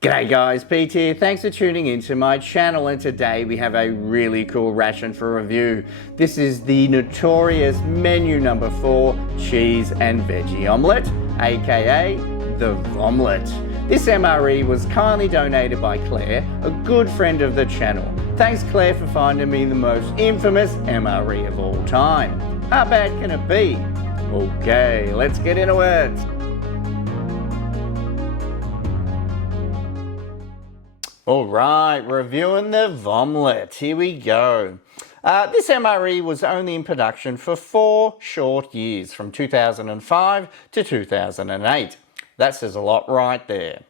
G'day guys, Pete here. Thanks for tuning into my channel, and today we have a really cool ration for review. This is the notorious menu number 4 cheese and veggie omelette, aka the Vomlet. This MRE was kindly donated by Claire, a good friend of the channel. Thanks Claire for finding me the most infamous MRE of all time. How bad can it be? Okay, let's get into it. Alright, reviewing the Vomlet. Here we go. This MRE was only in production for 4 short years, from 2005 to 2008. That says a lot right there.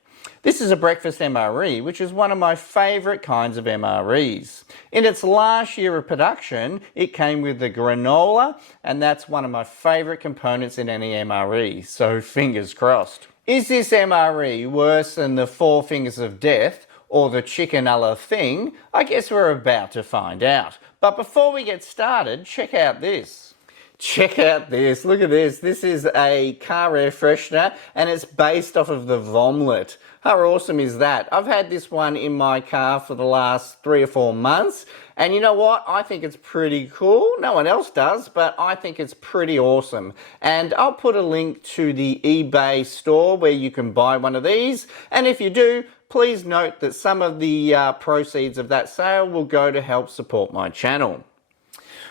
This is a breakfast MRE, which is one of my favourite kinds of MREs. In its last year of production, it came with the granola, and that's one of my favourite components in any MRE, so fingers crossed. Is this MRE worse than the 4 Fingers of Death, or the chickenella thing? I guess we're about to find out. But before we get started, check out this. Check out this, look at this. This is a car air freshener and it's based off of the Vomlet. How awesome is that? I've had this one in my car for the last 3 or 4 months, and you know what? I think it's pretty cool. No one else does, but I think it's pretty awesome. And I'll put a link to the eBay store where you can buy one of these, and if you do, please note that some of the proceeds of that sale will go to help support my channel.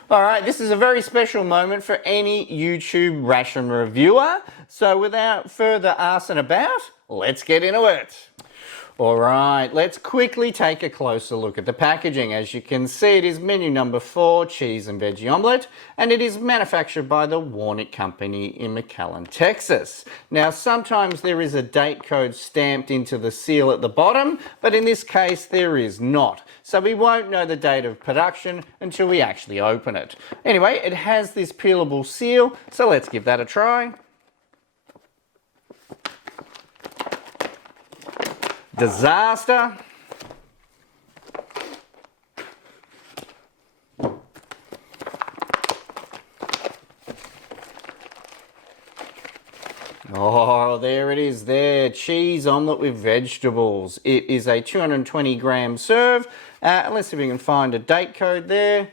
Alright, this is a very special moment for any YouTube ration reviewer, so without further arsing about, let's get into it. Alright, let's quickly take a closer look at the packaging. As you can see, it is menu number 4, cheese and veggie omelette, and it is manufactured by the Warnick Company in McAllen, Texas. Now, sometimes there is a date code stamped into the seal at the bottom, but in this case there is not. So we won't know the date of production until we actually open it. Anyway, it has this peelable seal, so let's give that a try. Disaster. Oh, there it is there. Cheese omelette with vegetables. It is a 220-gram serve. Let's see if we can find a date code there.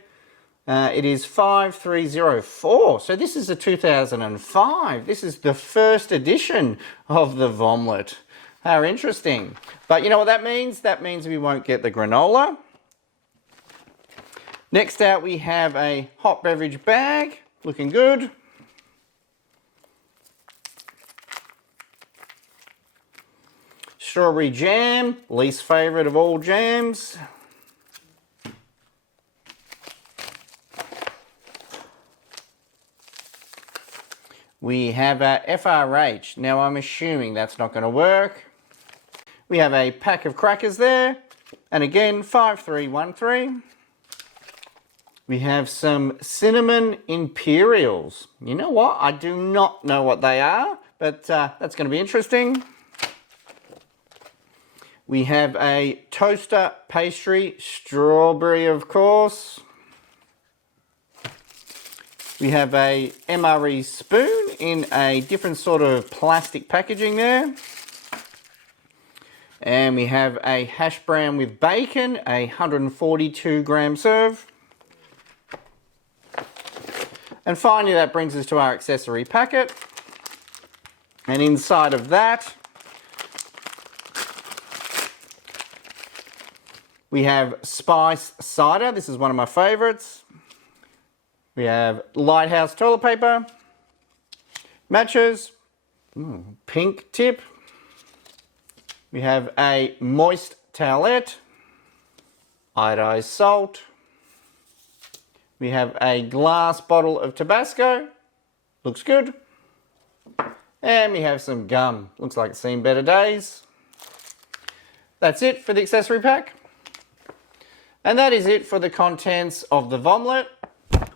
It is 5304. So this is a 2005. This is the first edition of the Vomlet. How interesting. But you know what that means? That means we won't get the granola. Next out we have a hot beverage bag. Looking good. Strawberry jam, least favourite of all jams. We have a FRH. Now I'm assuming that's not going to work. We have a pack of crackers there, and again 5313. We have some cinnamon Imperials. You know what? I do not know what they are, but that's going to be interesting. We have a toaster pastry, strawberry of course. We have a MRE spoon in a different sort of plastic packaging there. And we have a hash brown with bacon, a 142-gram serve. And finally, that brings us to our accessory packet. And inside of that, we have spiced cider. This is one of my favorites. We have Lighthouse toilet paper, matches, pink tip. We have a moist towelette, iodized salt. We have a glass bottle of Tabasco, looks good. And we have some gum, looks like it's seen better days. That's it for the accessory pack. And that is it for the contents of the Vomlet.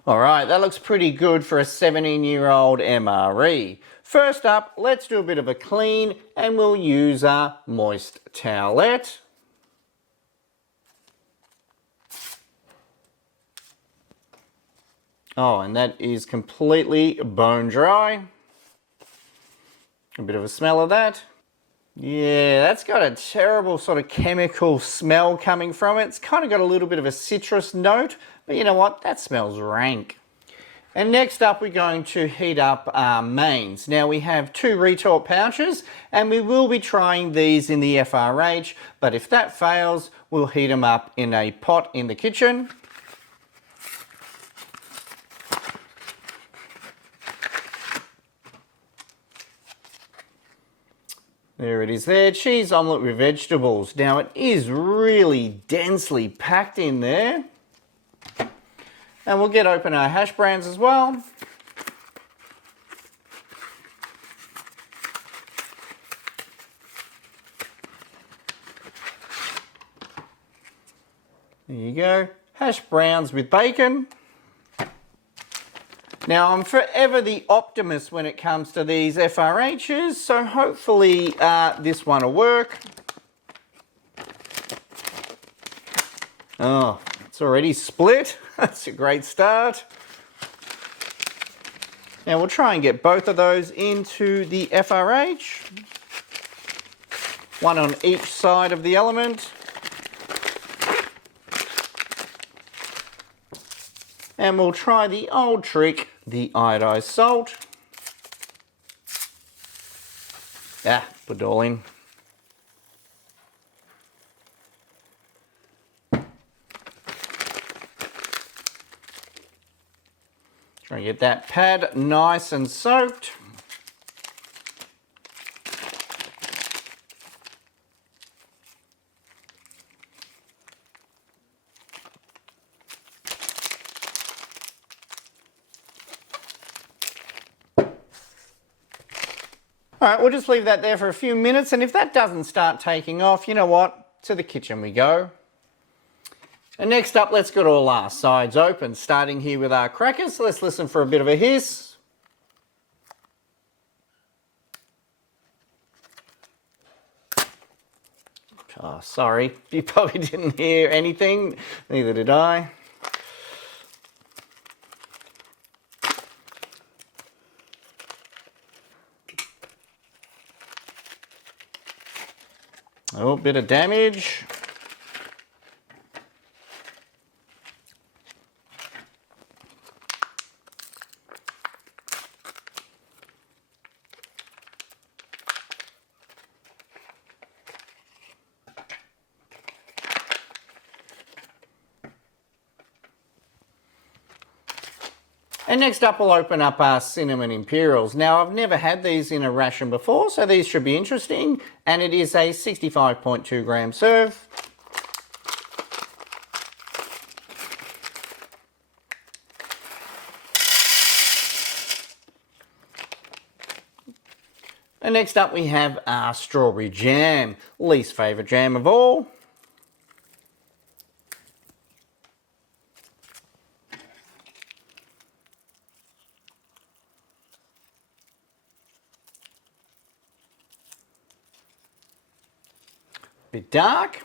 Alright, that looks pretty good for a 17-year-old MRE. First up, let's do a bit of a clean and we'll use our moist towelette. Oh, and that is completely bone dry. A bit of a smell of that. Yeah, that's got a terrible sort of chemical smell coming from it. It's kind of got a little bit of a citrus note, but you know what? That smells rank. And next up, we're going to heat up our mains. Now we have 2 retort pouches, and we will be trying these in the FRH, but if that fails, we'll heat them up in a pot in the kitchen. There it is there, cheese omelette with vegetables. Now it is really densely packed in there. And we'll get open our hash browns as well. There you go, hash browns with bacon. Now I'm forever the optimist when it comes to these FRHs, so hopefully this one will work. Oh, it's already split. That's a great start. Now we'll try and get both of those into the FRH. One on each side of the element. And we'll try the old trick, the iodized salt. Put it all in. Try and get that pad nice and soaked. Alright, we'll just leave that there for a few minutes, and if that doesn't start taking off, you know what? To the kitchen we go. And next up, let's get all our sides open, starting here with our crackers. So let's listen for a bit of a hiss. Oh, sorry, you probably didn't hear anything, neither did I. Oh, bit of damage. And next up, we'll open up our cinnamon Imperials. Now, I've never had these in a ration before, so these should be interesting. And it is a 65.2 gram serve. And next up, we have our strawberry jam, least favourite jam of all. Bit dark.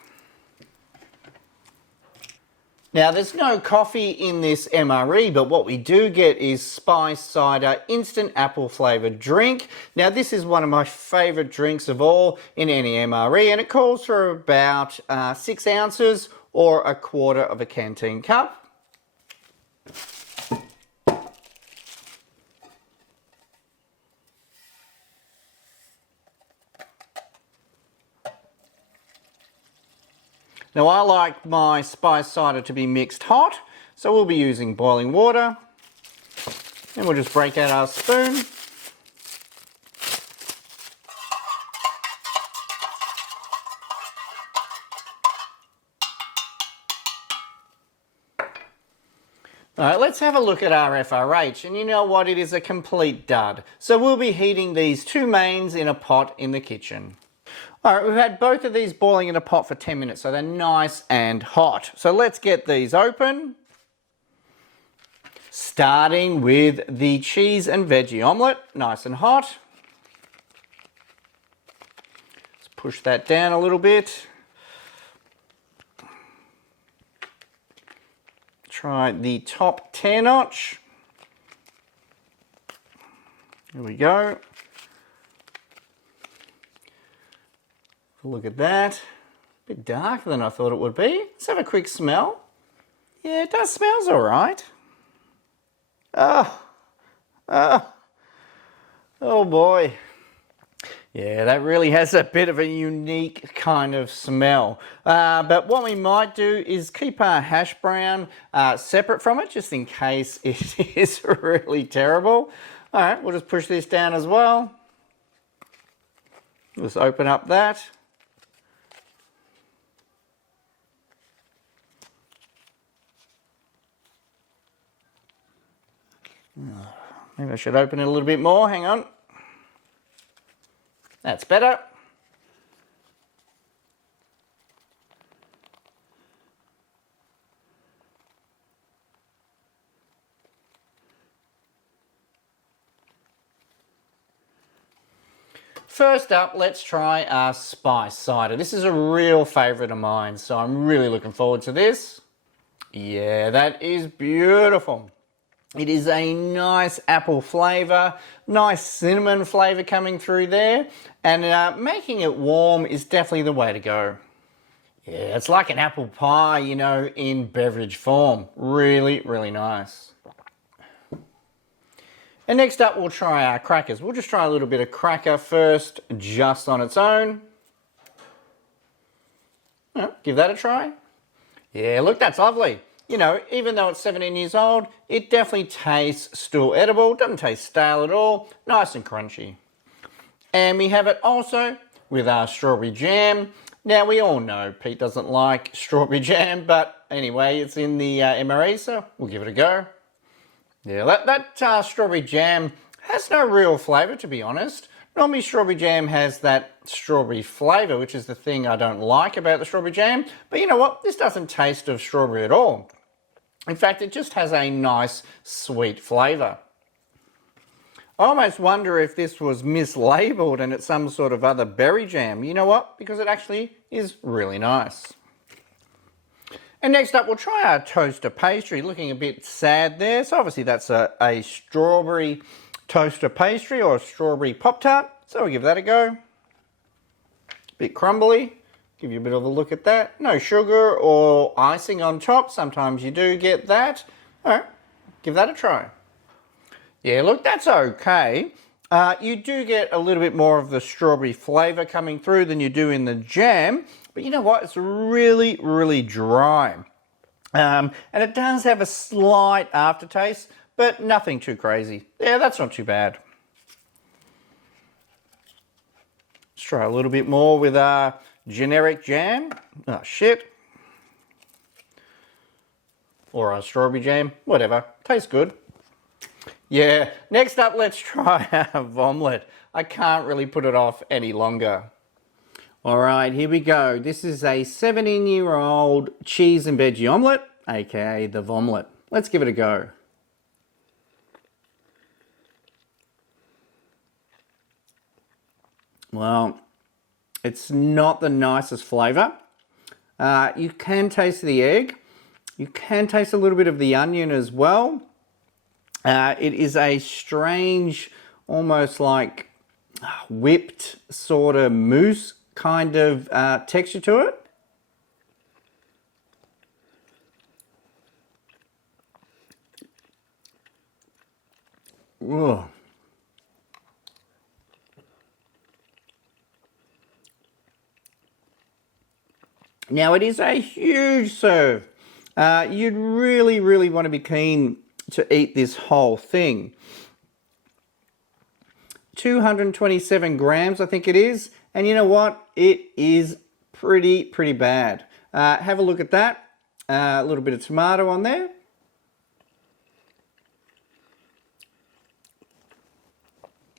Now there's no coffee in this MRE, but what we do get is spice cider instant apple flavoured drink. Now this is one of my favourite drinks of all in any MRE, and it calls for about 6 ounces or a quarter of a canteen cup. Now I like my spice cider to be mixed hot, so we'll be using boiling water. And we'll just break out our spoon. Alright, let's have a look at our FRH, and you know what, it is a complete dud. So we'll be heating these 2 mains in a pot in the kitchen. Alright, we've had both of these boiling in a pot for 10 minutes, so they're nice and hot. So let's get these open. Starting with the cheese and veggie omelette, nice and hot. Let's push that down a little bit. Try the top tear notch. Here we go. Look at that. A bit darker than I thought it would be. Let's have a quick smell. Yeah, it does smells all right. Oh, oh boy. Yeah, that really has a bit of a unique kind of smell. But what we might do is keep our hash brown separate from it, just in case it is really terrible. All right, we'll just push this down as well. Just open up that. Maybe I should open it a little bit more, hang on. That's better. First up, let's try our spice cider. This is a real favourite of mine, so I'm really looking forward to this. Yeah, that is beautiful. It is a nice apple flavour, nice cinnamon flavour coming through there, and making it warm is definitely the way to go. Yeah, it's like an apple pie, you know, in beverage form. Really, really nice. And next up, we'll try our crackers. We'll just try a little bit of cracker first, just on its own. Give that a try. Yeah, look, that's lovely. You know, even though it's 17 years old, it definitely tastes still edible. Doesn't taste stale at all. Nice and crunchy. And we have it also with our strawberry jam. Now, we all know Pete doesn't like strawberry jam, but anyway, it's in the MRE, so we'll give it a go. Yeah, that strawberry jam has no real flavour, to be honest. Normally, strawberry jam has that strawberry flavour, which is the thing I don't like about the strawberry jam. But you know what? This doesn't taste of strawberry at all. In fact, it just has a nice, sweet flavour. I almost wonder if this was mislabelled and it's some sort of other berry jam. You know what? Because it actually is really nice. And next up, we'll try our toaster pastry. Looking a bit sad there. So obviously that's a strawberry toaster pastry or a strawberry Pop-Tart. So we'll give that a go. Bit crumbly. Give you a bit of a look at that. No sugar or icing on top. Sometimes you do get that. All right, give that a try. Yeah, look, that's okay. You do get a little bit more of the strawberry flavour coming through than you do in the jam. But you know what? It's really, really dry. And it does have a slight aftertaste, but nothing too crazy. Yeah, that's not too bad. Let's try a little bit more with our generic jam. Oh, shit. Or our strawberry jam. Whatever. Tastes good. Yeah, next up, let's try our Vomlet. I can't really put it off any longer. All right, here we go. This is a 17-year-old cheese and veggie omelette, aka the Vomlet. Let's give it a go. Well, it's not the nicest flavour. You can taste the egg. You can taste a little bit of the onion as well. It is a strange, almost like whipped sort of mousse kind of texture to it. Ugh. Now, it is a huge serve. You'd really, really want to be keen to eat this whole thing. 227 grams, I think it is. And you know what? It is pretty bad. Have a look at that. A little bit of tomato on there.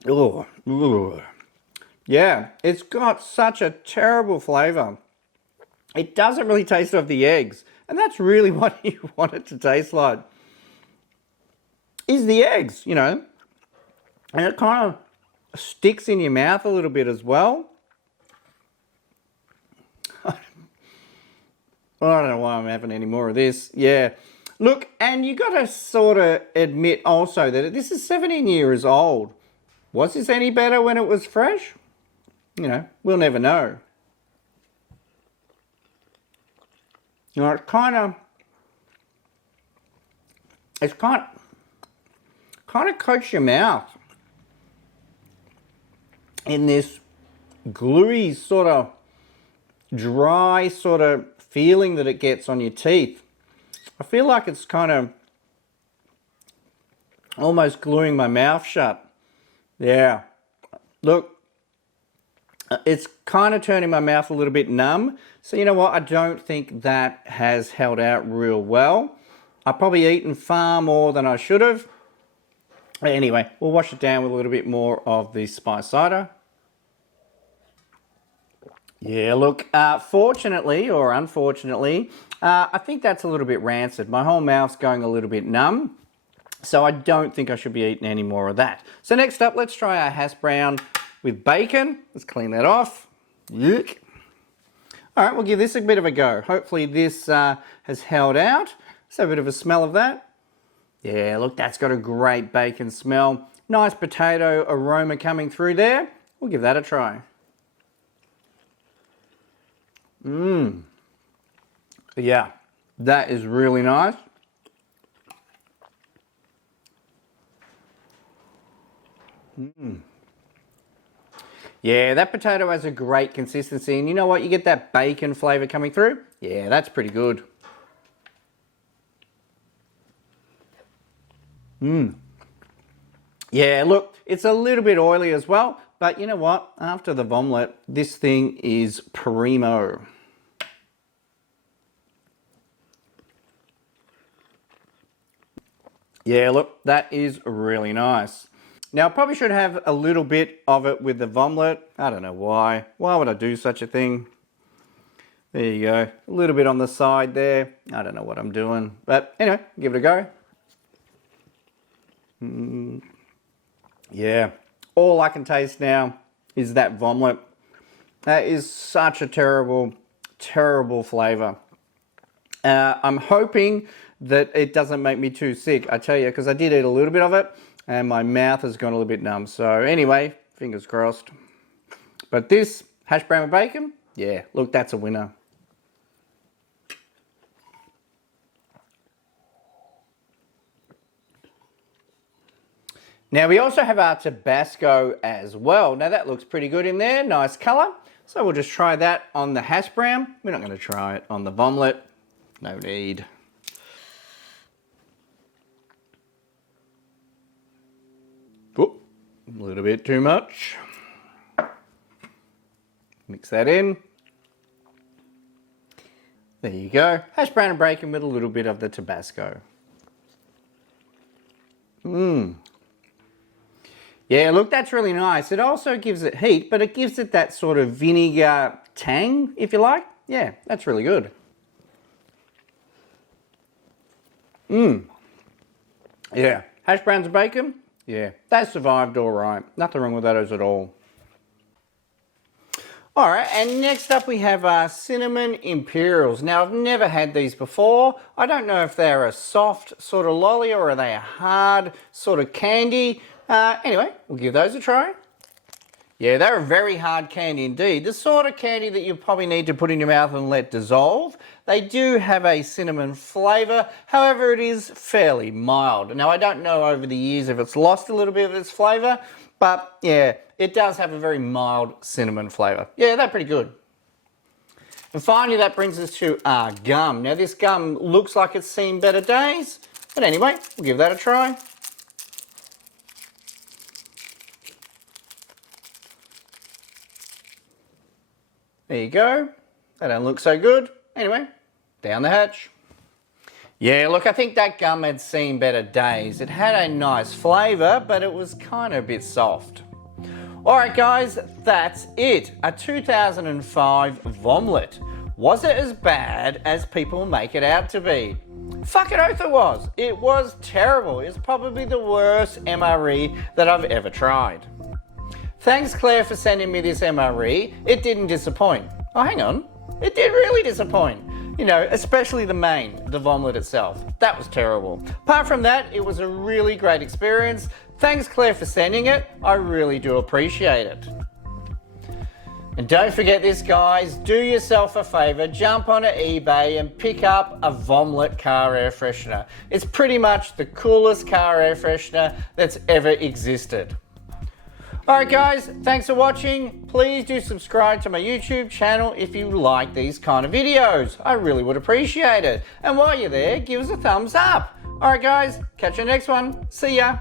Oh, yeah, it's got such a terrible flavour. It doesn't really taste of the eggs. And that's really what you want it to taste like. Is the eggs, you know. And it kind of sticks in your mouth a little bit as well. I don't know why I'm having any more of this. Yeah. Look, and you got to sort of admit also that this is 17 years old. Was this any better when it was fresh? You know, we'll never know. You know, it's kind of coats your mouth in this gluey sort of dry sort of feeling that it gets on your teeth. I feel like it's kind of almost gluing my mouth shut. Yeah, look, it's kind of turning my mouth a little bit numb. So you know what, I don't think that has held out real well. I've probably eaten far more than I should have. Anyway, we'll wash it down with a little bit more of the spice cider. Yeah, look, fortunately or unfortunately, I think that's a little bit rancid. My whole mouth's going a little bit numb, so I don't think I should be eating any more of that. So next up, let's try our hash brown with bacon. Let's clean that off. Yuck. All right, we'll give this a bit of a go. Hopefully this has held out. Let's have a bit of a smell of that. Yeah, look, that's got a great bacon smell. Nice potato aroma coming through there. We'll give that a try. Yeah, that is really nice. Yeah, that potato has a great consistency, and you know what? You get that bacon flavour coming through. Yeah, that's pretty good. Yeah, look, it's a little bit oily as well, but you know what? After the Vomlet, this thing is primo. Yeah, look, that is really nice. Now, I probably should have a little bit of it with the Vomlet. I don't know why. Why would I do such a thing? There you go. A little bit on the side there. I don't know what I'm doing. But anyway, give it a go. Yeah. All I can taste now is that Vomlet. That is such a terrible, terrible flavour. I'm hoping that it doesn't make me too sick, I tell you, because I did eat a little bit of it and my mouth has gone a little bit numb. So anyway, fingers crossed. But this hash brown with bacon, yeah, look, that's a winner. Now we also have our Tabasco as well. Now that looks pretty good in there, nice colour. So we'll just try that on the hash brown. We're not going to try it on the Vomlet. No need. Oop, a little bit too much. Mix that in. There you go. Hash brown and bacon with a little bit of the Tabasco. Yeah, look, that's really nice. It also gives it heat, but it gives it that sort of vinegar tang, if you like. Yeah, that's really good. Yeah, hash browns and bacon. Yeah, that survived all right. Nothing wrong with those at all. All right, and next up we have our cinnamon Imperials. Now, I've never had these before. I don't know if they're a soft sort of lolly or are they a hard sort of candy. Anyway, we'll give those a try. Yeah, they're a very hard candy indeed. The sort of candy that you probably need to put in your mouth and let dissolve. They do have a cinnamon flavour, however it is fairly mild. Now I don't know over the years if it's lost a little bit of its flavour, but yeah, it does have a very mild cinnamon flavour. Yeah, they're pretty good. And finally that brings us to our gum. Now this gum looks like it's seen better days, but anyway, we'll give that a try. There you go. That don't look so good. Anyway, down the hatch. Yeah, look, I think that gum had seen better days. It had a nice flavour, but it was kind of a bit soft. Alright guys, that's it. A 2005 Vomlet. Was it as bad as people make it out to be? Fucking oath it was. It was terrible. It's probably the worst MRE that I've ever tried. Thanks Claire for sending me this MRE. It didn't disappoint. Oh, hang on. It did really disappoint. You know, especially the main, the Vomlet itself. That was terrible. Apart from that, it was a really great experience. Thanks Claire for sending it. I really do appreciate it. And don't forget this, guys, do yourself a favor, jump onto eBay and pick up a Vomlet car air freshener. It's pretty much the coolest car air freshener that's ever existed. Alright guys, thanks for watching. Please do subscribe to my YouTube channel if you like these kind of videos. I really would appreciate it. And while you're there, give us a thumbs up. Alright guys, catch you next one. See ya.